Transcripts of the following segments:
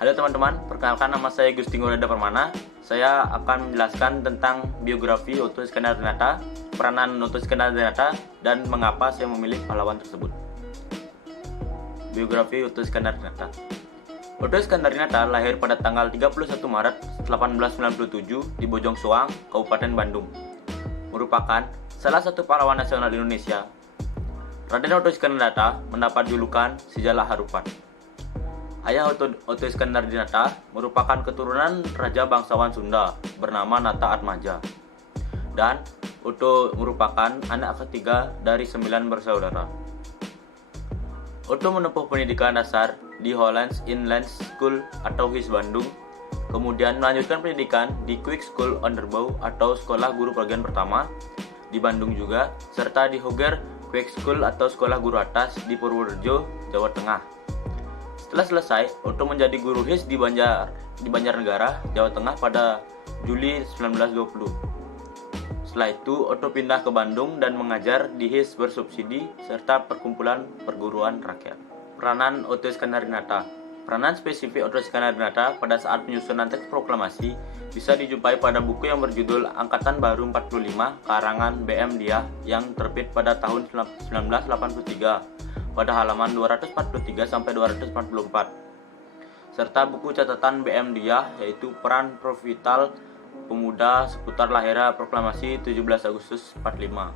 Halo teman-teman, perkenalkan nama saya Gusti Ngurada Permana. Saya akan menjelaskan tentang biografi Oto Iskandar-Dinata, peranan Oto Iskandar-Dinata, dan mengapa saya memilih pahlawan tersebut. Biografi Oto Iskandar-Dinata. Oto Iskandar-Dinata lahir pada tanggal 31 Maret 1897 di Bojong Soang, Kabupaten Bandung. Merupakan salah satu pahlawan nasional Indonesia. Raden Oto Iskandar-Dinata mendapat julukan Si Jalak Harupan. Ayah Oto Iskandar-Dinata merupakan keturunan raja bangsawan Sunda bernama Nata Atmaja. Dan Oto merupakan anak ketiga dari 9 bersaudara. Oto menempuh pendidikan dasar di Hollands Inland School atau HIS Bandung, kemudian melanjutkan pendidikan di Quick School Onderbouw atau Sekolah Guru Bagian Pertama di Bandung juga, serta di Hoger Quick School atau Sekolah Guru Atas di Purworejo, Jawa Tengah. Setelah selesai, Oto menjadi guru HIS di Banjarnegara, Jawa Tengah pada Juli 1920. Setelah itu, Oto pindah ke Bandung dan mengajar di HIS bersubsidi serta perkumpulan perguruan rakyat. Peranan Oto Iskandar-Dinata. Peranan spesifik Oto Iskandar-Dinata pada saat penyusunan teks proklamasi bisa dijumpai pada buku yang berjudul Angkatan Baru 45 karangan BM Diah yang terbit pada tahun 1983. pada halaman 243 sampai 244, serta buku catatan BM Diah yaitu peran Provital Pemuda seputar lahirnya proklamasi 17 Agustus 45,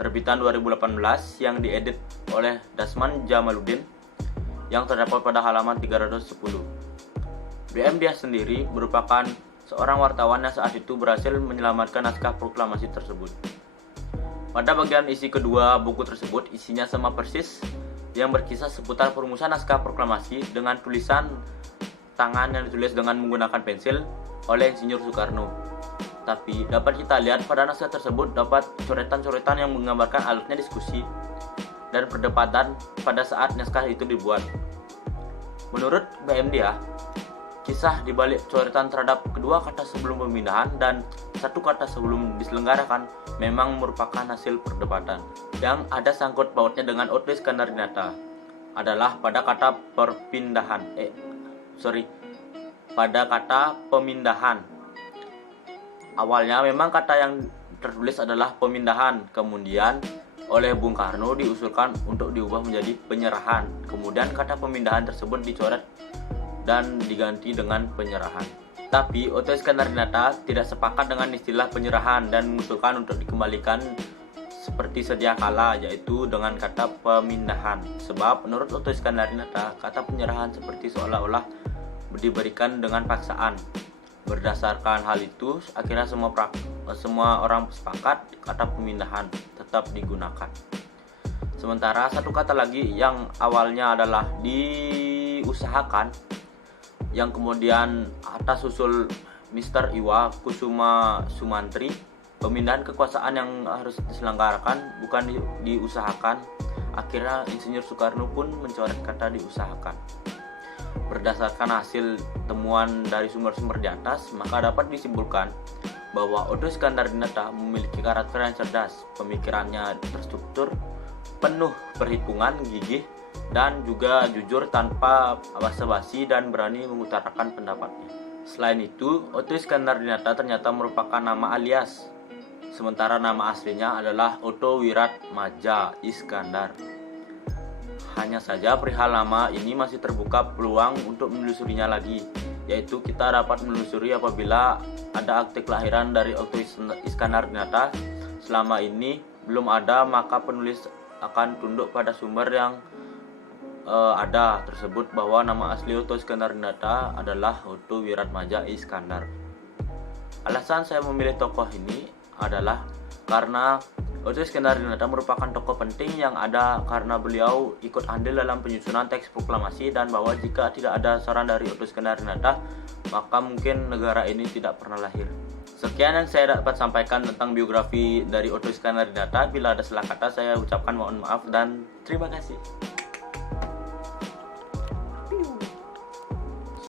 terbitan 2018 yang diedit oleh Dasman Jamaluddin yang terdapat pada halaman 310. BM Diah sendiri merupakan seorang wartawan yang saat itu berhasil menyelamatkan naskah proklamasi tersebut. Pada bagian isi kedua buku tersebut isinya sama persis yang berkisah seputar perumusan naskah proklamasi dengan tulisan tangan yang ditulis dengan menggunakan pensil oleh Insinyur Soekarno. Tapi dapat kita lihat pada naskah tersebut dapat coretan-coretan yang menggambarkan alutnya diskusi dan perdebatan pada saat naskah itu dibuat. Menurut BM Diah, kisah dibalik coretan terhadap kedua kata sebelum pemindahan dan satu kata sebelum diselenggarakan memang merupakan hasil perdebatan. Yang ada sangkut pautnya dengan Oto Iskandar-Dinata adalah pada kata pemindahan. Awalnya memang kata yang tertulis adalah pemindahan, kemudian oleh Bung Karno diusulkan untuk diubah menjadi penyerahan. Kemudian kata pemindahan tersebut dicoret dan diganti dengan penyerahan. Tapi Oto Iskandar-Dinata tidak sepakat dengan istilah penyerahan dan mengusulkan untuk dikembalikan seperti sedia kala, yaitu dengan kata pemindahan. Sebab menurut Oto Iskandar-Dinata, kata penyerahan seperti seolah-olah diberikan dengan paksaan. Berdasarkan hal itu, akhirnya semua orang sepakat kata pemindahan tetap digunakan. Sementara satu kata lagi yang awalnya adalah diusahakan, yang kemudian atas usul Mr. Iwa Kusuma Sumantri, pemindahan kekuasaan yang harus diselenggarakan bukan diusahakan. Akhirnya Insinyur Soekarno pun mencoret kata diusahakan. Berdasarkan hasil temuan dari sumber-sumber di atas, maka dapat disimpulkan bahwa Oto Iskandar-Dinata memiliki karakter yang cerdas, pemikirannya terstruktur, penuh perhitungan, gigih, dan juga jujur tanpa basa-basi dan berani mengutarakan pendapatnya. Selain itu, Oto Iskandar-Dinata ternyata merupakan nama alias, sementara nama aslinya adalah Oto Wiratmadja Iskandar. Hanya saja perihal nama ini masih terbuka peluang untuk menelusurinya lagi, yaitu kita dapat menelusuri apabila ada akte kelahiran dari Oto Iskandar-Dinata. Selama ini belum ada, maka penulis akan tunduk pada sumber yang ada tersebut bahwa nama asli Oto Iskandar-Dinata adalah Oto Wiratmadja Iskandar. Alasan saya memilih tokoh ini adalah karena Oto Iskandar-Dinata merupakan tokoh penting yang ada karena beliau ikut andil dalam penyusunan teks proklamasi, dan bahwa jika tidak ada saran dari Oto Iskandar-Dinata maka mungkin negara ini tidak pernah lahir. Sekian yang saya dapat sampaikan tentang biografi dari Oto Iskandar-Dinata. Bila ada salah kata saya ucapkan mohon maaf dan terima kasih.